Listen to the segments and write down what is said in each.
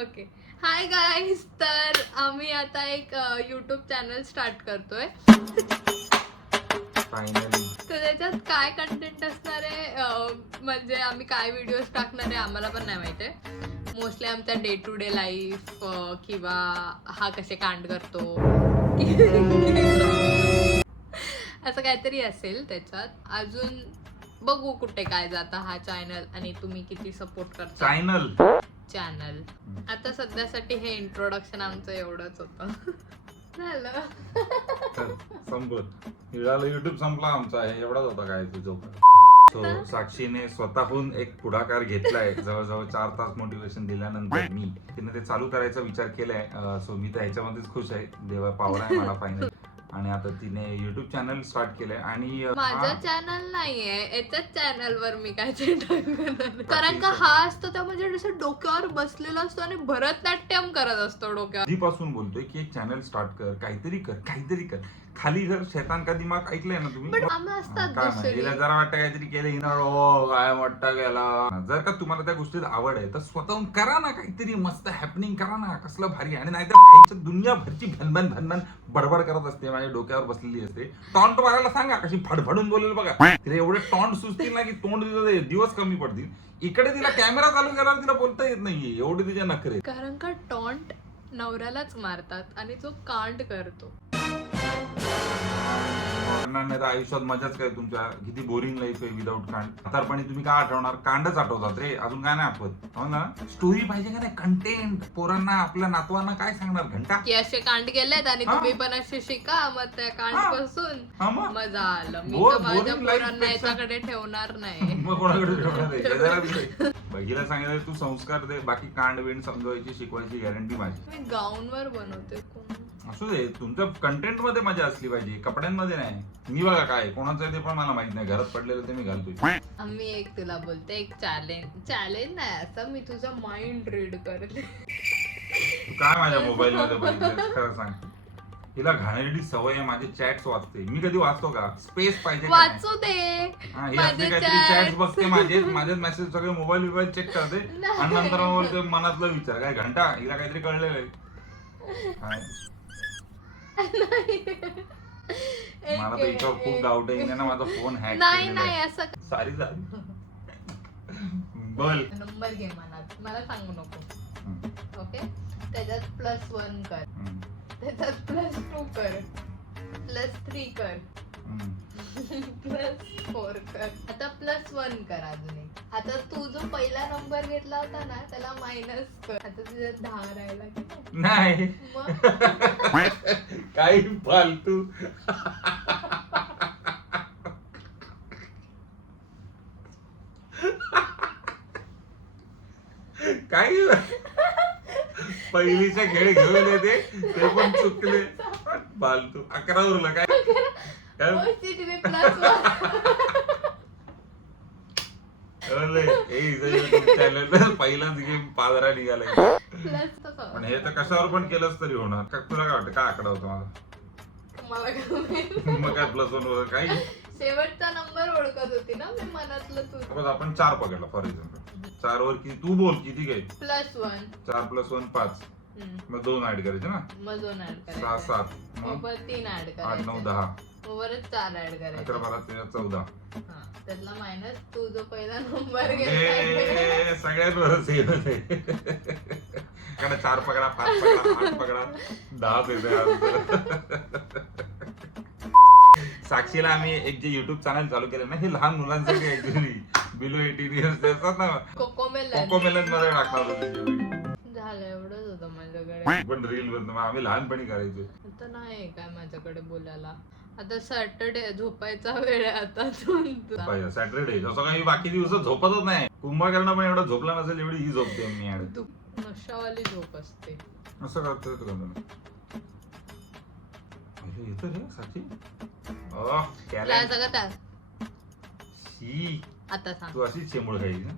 Okay. Hi guys, तर आम्ही आता एक यूट्यूब चॅनल स्टार्ट करतोय. फायनली तर त्याच्यात काय कंटेंट असणार आहे, म्हणजे आम्ही काय व्हिडिओज टाकणार आहे आम्हाला पण नाही माहिती आहे. मोस्टली आमचा डे टू डे लाईफ किंवा हा कसे कांड करतो असं काहीतरी असेल त्याच्यात. अजून बघू कुठे काय जाता हा चॅनल आणि तुम्ही किती सपोर्ट करता चॅनल. आता सध्यासाठी हे इंट्रोडक्शन आमचं एवढंच होतं. झालं. संपत हिराला युट्यूब संपला आमचा एवढाच होता काय तुझं. सो साक्षीने स्वतःहून एक पुढाकार घेतलाय. जवळजवळ 4 तास मोटिवेशन दिल्यानंतर तिने ते चालू करायचा विचार केलाय. सो मी तर ह्याच्यामध्येच खुश आहे. देवा पावला आहे मला फायनल. आणि आता तिने युट्यूब चॅनल स्टार्ट केलंय आणि माझं चॅनल नाहीये, याच्याच चॅनल वर मी काय टाकणार. कारण का हा असतो त्या म्हणजे जसं डोक्यावर बसलेला असतो आणि भरतनाट्यम करत असतो डोक्यावर. आधीपासून बोलतोय की एक चॅनल स्टार्ट कर, काहीतरी कर. खाली घर शैतान का दिमाग ऐकलंय ना तुम्ही. पण आम्ही असतात काय दुसरी. हिला जरा वाटतं काहीतरी केलं हिनं, हो काय वाटतं गेला. जर का तुम्हाला त्या गोष्टीत आवड आहे तर स्वतःहून करा ना, काहीतरी मस्त हॅपनिंग करा ना. कसलं भारी. आणि नाहीतर खायचं दुनियाभरची भनभन बडबड करत असते, माझ्या डोक्यावर बसलेली असते. टॉन्ट मारायला सांगा, कशी फडफडून बोलेल बघा. तिला एवढे टॉन्ट सुचतील ना की तोंड तिचं दिवस कमी पडतील. इकडे तिला कॅमेरा चालू केल्यावर तिला बोलता येत नाहीये, एवढे तिच्या नखरे. कारण का टॉन्ट नवऱ्यालाच मारतात आणि जो कांड करतो. नाही तर आयुष्यात मजाच काय. तुमच्या किती बोरिंग लाईफ आहे विदाऊट कांड. म्हातारपणी तुम्ही काय आठवणार? कांडच आठवतात रे, अजून काय नाही आठवत. हो ना. स्टोरी पाहिजे का नाही, कंटेंट. पोरांना आपल्या नातवांना काय सांगणार घंटा की असे कांड केलेत आणि तुम्ही पण असे शिका. मग त्या कांड पासून मजा आलं. मी तर माझ्या पोरांना याच्याकडे ठेवणार नाही. मग कोणाकडे ठेवणार आहे? बघीला सांगितलं तू संस्कार दे, बाकी कांड बिंड समजवायची शिकवायची गॅरंटी माझी. मी गाऊन वर बनवते. असू दे, तुमच्या कंटेंट मध्ये मजा असली पाहिजे, कपड्यांमध्ये नाही. मी बघा काय कोणाचं आहे ते पण मला माहित नाही. घरात पडलेलं ते मी घालतोय. आम्ही एक तुला बोलते, एक चॅलेंज नाही असं, मी तुझं माइंड रीड करते. तू काय माझ्या मोबाईल मध्ये बघितलं खरं सांग. हिला घाणेरडी सवय आहे, माझे चॅट्स वाचते. मी कधी वाचतो का? स्पेस पाहिजे. वाचू दे. ही असले काहीतरी चॅट्स बघते, माझे मेसेज सगळे मोबाईल चेक करते आणि नंतर बोलते मनातलं विचार. काय घंटा, हिला काहीतरी कळलेलं आहे. मला तर याच्यावर खूप डाऊट आहे ना, माझा फोन हॅक नाही असं सारी झाली. बोल. नंबर घे मनात, मला सांगू नको. ओके. त्याच्यात +1 कर, त्याच्यात +2 कर, +3 कर, +4 कर. आता +1 कर अजून एक. आता तू जो पहिला नंबर घेतला होता ना त्याला मायनस कर. आता तुझ्यात 10 राहिला की नाही. काही फालतू. काही पहिलीच्या खेळ घेऊन येते ते पण चुकले. फालतू. 11 उरलं काय. पहिलाच गेम 15 निघालाय. पण हे तर कशावर पण केलंच तरी होणार. तुला काय वाटतं काय आकडा होता माझा? मग काय +1 वगैरे काही. शेवटचा नंबर ओळखत होती ना मी मनातलं तू. आपण 4 पकडला फॉर एक्झाम्पल. 4 वर किती तू बोल किती काय? +1. 4 + 1 5. मग 2 ऍड करायचे ना. मग 2 ऍड करायचे. 6 7 मग 3 ऍड 8 करायचे. 9 10. मग परत 4 ऍड करायचे. 11 12 13 14. त्यातला मायनस तू जो पहिला नंबर घेतला सगळ्यात बरं सेम आहे. 4 पकडा 5 पकडा 8 पकडा 10 पेज. साक्षीला आम्ही एक जे युट्यूब चॅनल चालू केलं ना, हे लहान मुलांसाठी ऍक्च्युअली बिलो 18 इयर्स असतात ना, कोकोमेलन मध्ये टाकणार होते. झालं एवढंच होतं माझ्याकडे. पण रील वर आम्ही लहानपणी करायचो. आता नाही काय माझ्याकडे बोलायला. आता सॅटरडे झोपायचा वेळ आहे आता. सॅटरडे जसं काही बाकी दिवस झोपतच नाही. कुंभकर्ण पण एवढं झोपला नसेल एवढी ही झोपते मी. नशावाली झोप असते. असं करतोय तू का? येतो रे साक्षी. आता सांग तू अशी चेंबूळ खायची ना.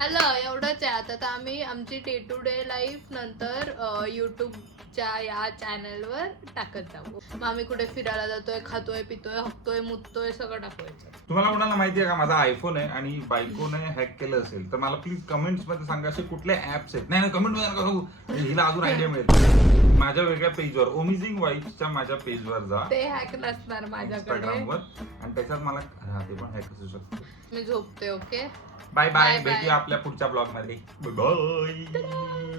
हॅलो, एवढंच आहे आता. तर आम्ही आमची डे टू डे लाईफ नंतर युट्यूब आमच्या या चॅनलवर टाकत जाऊ. मग आम्ही कुठे फिरायला जातोय, खातोय, पितोय, हकतोय, मुततोय सगळं टाकवायचं. तुम्हाला कोणाला माहिती आहे का माझा आयफोन आहे आणि बायकोने हॅक केलं असेल तर मला प्लीज कमेंट्स मध्ये सांगा असे कुठले ऍप्स आहेत. नाही कमेंट मध्ये करू, हिला अजून आयडिया मिळेल. माझ्या वेगळ्या पेजवर ओमिझिंग वाईफ्सच्या माझ्या पेजवर जा, ते हॅक नसणार माझ्याकडे इंस्टाग्रामवर, आणि त्याच्यात मला ते पण हॅक असू शकतो. मी झोपते. ओके, बाय बाय, भेटूया आपल्या पुढच्या ब्लॉग मध्ये. बाय.